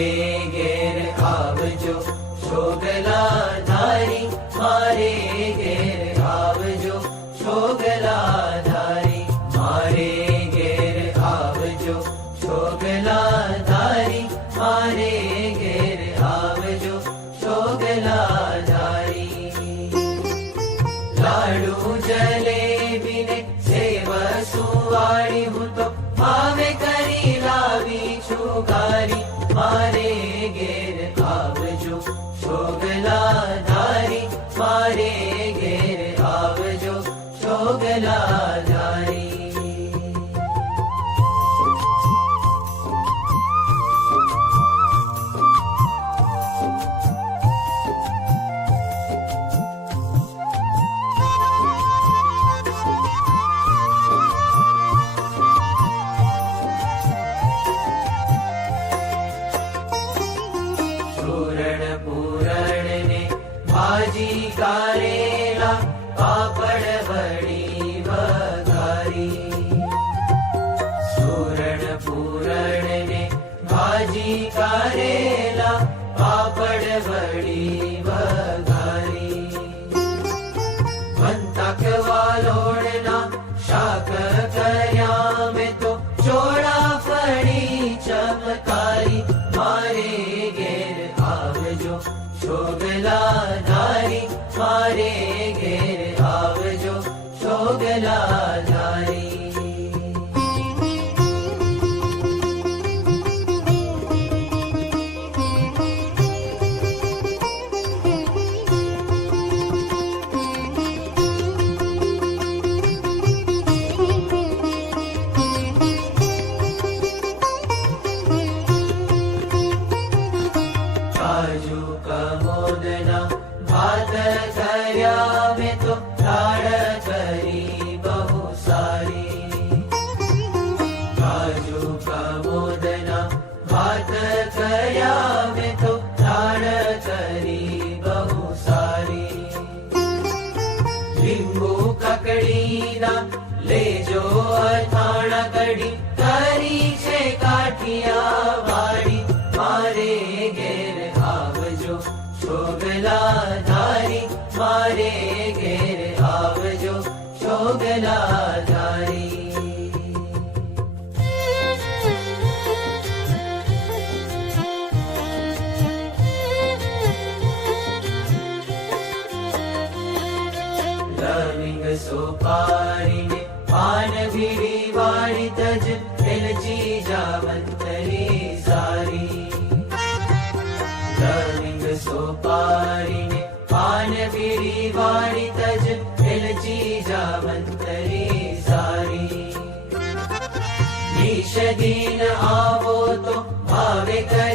मारे घेर आवजो शोगला धारी, मारे घेर आवजो शोगला धारी, मारे घेर आवजो शोगला धारी, मारे घेर आवजो शोगला धारी। लाडू जलेबी ने सेव सुवाड़ी हूँ तो भावे करी लावी छुगारी, मारे घेर आवजो शोगला धारी, मारे घेर आवजो शोगला धारी। पूरण ने भाजी कारेला, पापड़ बड़ी वघारी। सूरण पूरण ने भाजी कारेला, पापड़ बड़ी वघारी। बंतक वालोड़ना शाक कर्या में तो चोड़ा फड़ी चमकारी, मारे घेर आवजो शोगला धारी, मारे घेर आवजो शोगला धारी। काजू कमोदना भात कर्या में तो लाड़ करी बहु सारी। काजू कमोदना भात कर्या में तो लाड़ करी बहु सारी। લીંબુ કકડીના લેજો અથાણા કઢી, કરી છે કાઠિયાવાડી, મારે ઘેર आवजो शोगला धारी, मारे घेर आवजो शोगला धारी। लविंग सोपारी ने पान भीड़ी वाड़ी तज, एलची जावंतरी सारी। लविंग सोपारी ने पान बीड़ी वाड़ी तज, एलची जावंतरी सारी। निश दिन आवो तो भावे कर